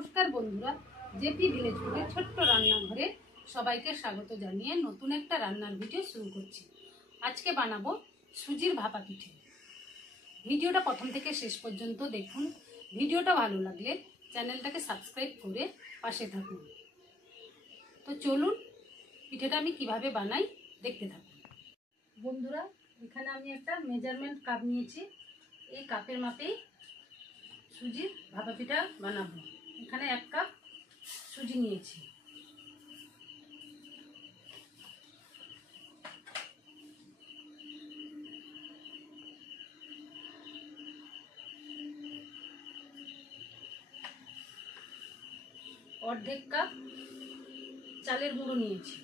নমস্কার বন্ধুরা, JP village ফুডের ছোট্ট রান্নাঘরে সবাইকে স্বাগত জানিয়ে নতুন একটা রান্নার ভিডিও শুরু করছি। আজকে বানাবো সুজির ভাপা পিঠে। ভিডিওটা প্রথম থেকে শেষ পর্যন্ত দেখুন। ভিডিওটা ভালো লাগলে চ্যানেলটাকে সাবস্ক্রাইব করে পাশে থাকুন। তো চলুন পিঠেটা আমি কিভাবে বানাই দেখতে থাকুন। বন্ধুরা, এখানে আমি একটা মেজারমেন্ট কাপ নিয়েছি। এই কাপের মাপেই সুজির ভাপা পিঠা বানাবো। এখানে 1 কাপ সুজি নিয়েছি। অর্ধেক কাপ চালের গুঁড়ো নিয়েছি।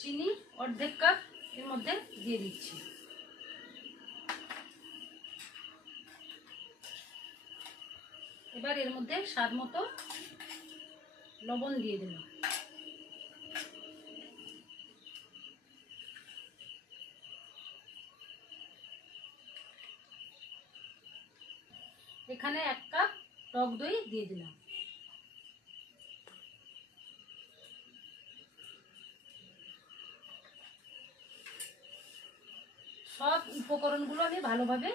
চিনি অর্ধেক কাপ এর মধ্যে দিয়ে দিচ্ছি। এবার এর মধ্যে স্বাদ মতো লবণ দিয়ে দিলাম। এখানে 1 কাপ টক দই দিয়ে দিলাম। সব উপকরণগুলো আমি ভালোভাবে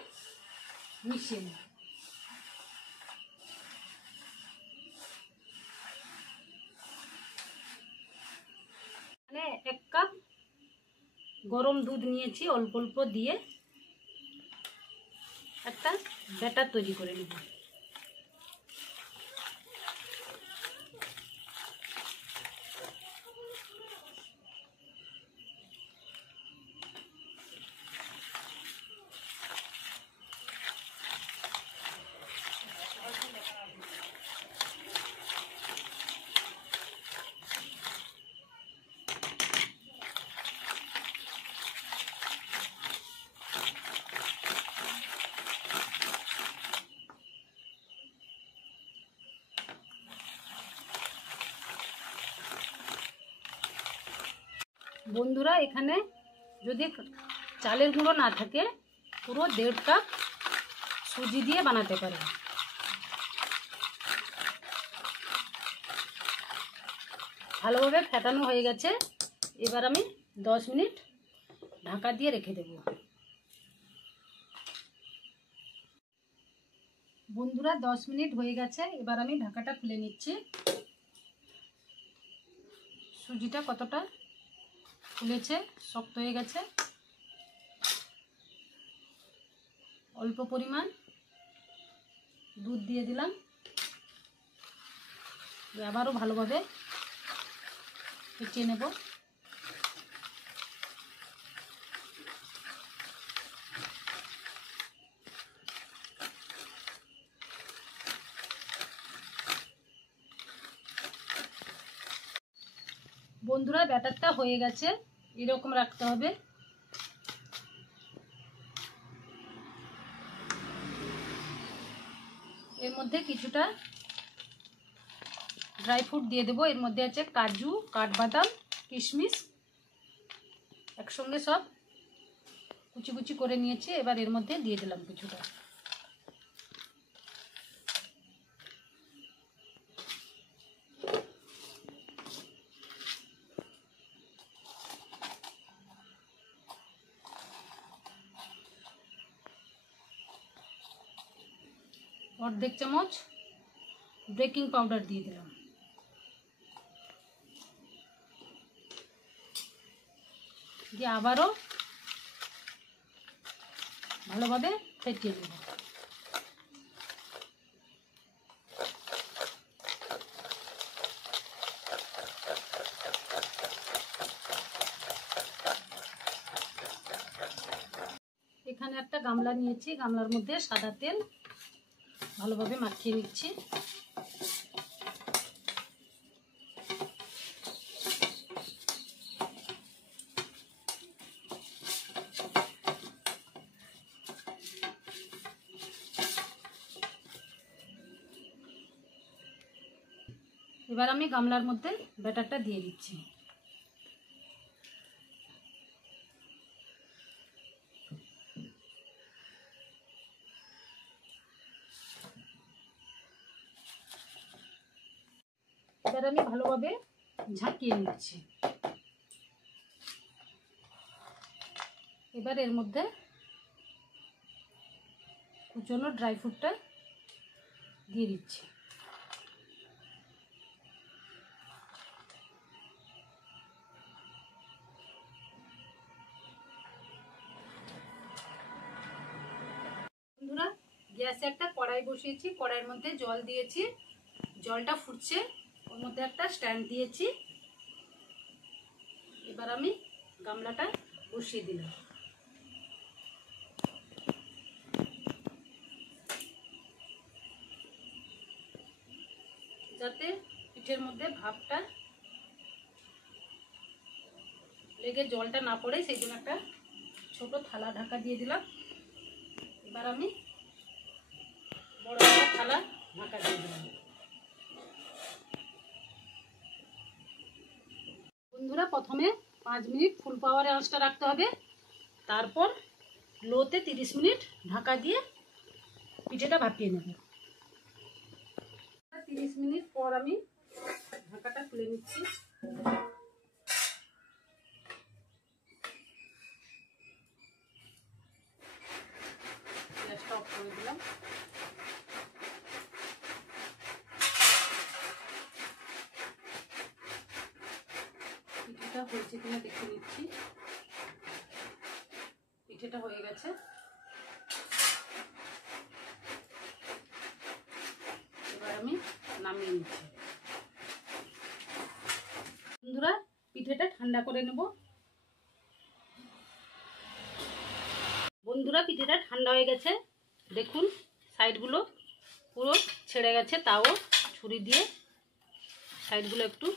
মিশিয়ে নেব। মানে 1 কাপ গরম দুধ নিয়েছি, অল্প অল্প দিয়ে একটা ব্যাটার তৈরি করে নেব। বন্ধুরা, এখানে যদি চালের গুঁড়ো না থাকে পুরো 1.5 কাপ সুজি দিয়ে বানাতে পারেন। ভালোভাবে ফেটানো হয়ে গেছে। এবার আমি 10 মিনিট ঢাকা দিয়ে রেখে দেব। বন্ধুরা, 10 মিনিট হয়ে গেছে। এবার আমি ঢাকাটা খুলে নিচ্ছি। সুজিটা কতটা ফুলেছে, শক্ত হয়ে গেছে। অল্প পরিমাণ দুধ দিয়ে দিলাম। আবারও ভালোভাবে ফেটিয়ে নেব। বন্ধুরা, ব্যাটারটা হয়ে গেছে। এরকম রাখতে হবে। এর মধ্যে কিছুটা ড্রাই ফ্রুট দিয়ে দেবো। এর মধ্যে আছে কাজু, কাঠবাদাম, কিশমিশ একসঙ্গে সব কুচি কুচি করে নিয়েছি। এবার এর মধ্যে দিয়ে দিলাম কিছুটা। অর্ধেক চামচ বেকিং পাউডার দিয়ে দিলাম। দিয়ে আবারও ভালোভাবে ফেটিয়ে নেব। এখানে একটা গামলা নিয়েছি। গামলার মধ্যে সাদা তেল ভালোভাবে মাখিয়ে নিচ্ছি। এবার আমি গামলার মধ্যে ব্যাটারটা দিয়ে দিচ্ছি। এবার আমি ভালোভাবে ঝাঁকিয়ে নিচ্ছি। এবার এর মধ্যে কুচনো ড্রাই ফ্রুটটা দিয়ে দিচ্ছি। বন্ধুরা, গ্যাসে একটা কড়াই বসিয়েছি, কড়াইয়ের মধ্যে জল দিয়েছি, জলটা ফুটছে, ওর মধ্যে একটা স্ট্যান্ড দিয়েছি। এবার আমি গামলাটা বসিয়ে দিলাম। যাতে পিঠের মধ্যে ভাপটা লেগে জলটা না পড়ে সেই জন্য একটা ছোট থালা ঢাকা দিয়ে দিলাম। এবার আমি বড় একটা থালা ঢাকা দিয়ে দিলাম। বন্ধুরা, প্রথমে 5 মিনিট ফুল পাওয়ারে আঁচটা রাখতে হবে, তারপর লোতে 30 মিনিট ঢাকা দিয়ে পিঠেটা ভাপিয়ে নেব। 30 মিনিট পর আমি ঢাকাটা খুলে নিচ্ছি। গ্যাসটা অফ করে দিলাম। পিঠেটা হয়েছে কিনা দেখে নিচ্ছি। পিঠেটা হয়ে গেছে। এবার আমি নামিয়ে নিচ্ছি। বন্ধুরা, পিঠেটা ঠান্ডা করে নেব। বন্ধুরা, পিঠেটা ঠান্ডা হয়ে গেছে। দেখুন সাইডগুলো পুরো ছেড়ে গেছে, তাও ছুরি দিয়ে সাইডগুলো একটু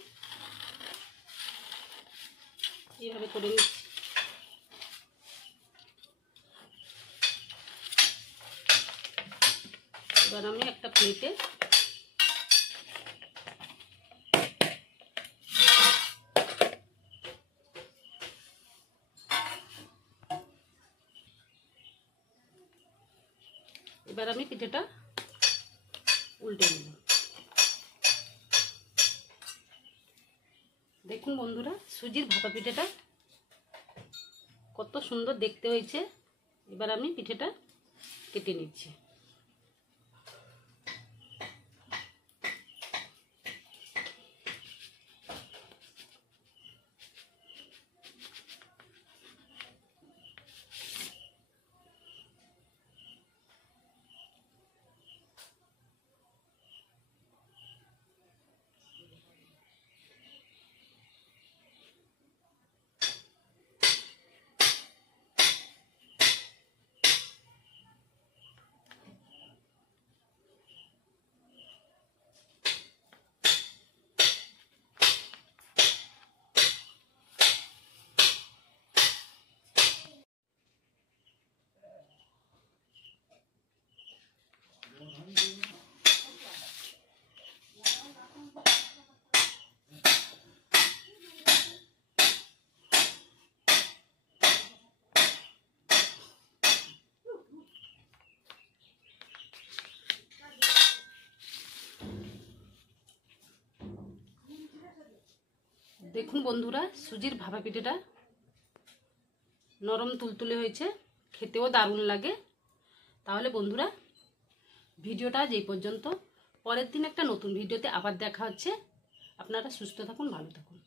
এইভাবে করে নিচ্ছি। এবার আমি একটা প্লেটে পিঠেটা উল্টে নেব। দেখুন বন্ধুরা, সুজির ভাপা পিঠেটা কত সুন্দর দেখতে হয়েছে। এবার আমি পিঠেটা কেটে নিচ্ছি। দেখুন বন্ধুরা, সুজির ভাপা পিঠেটা নরম তুলতুলে হয়েছে, খেতেও দারুণ লাগে। তাহলে বন্ধুরা, ভিডিওটা আজ এই পর্যন্ত। পরের দিন একটা নতুন ভিডিওতে আবার দেখা হচ্ছে। আপনারা সুস্থ থাকুন, ভালো থাকুন।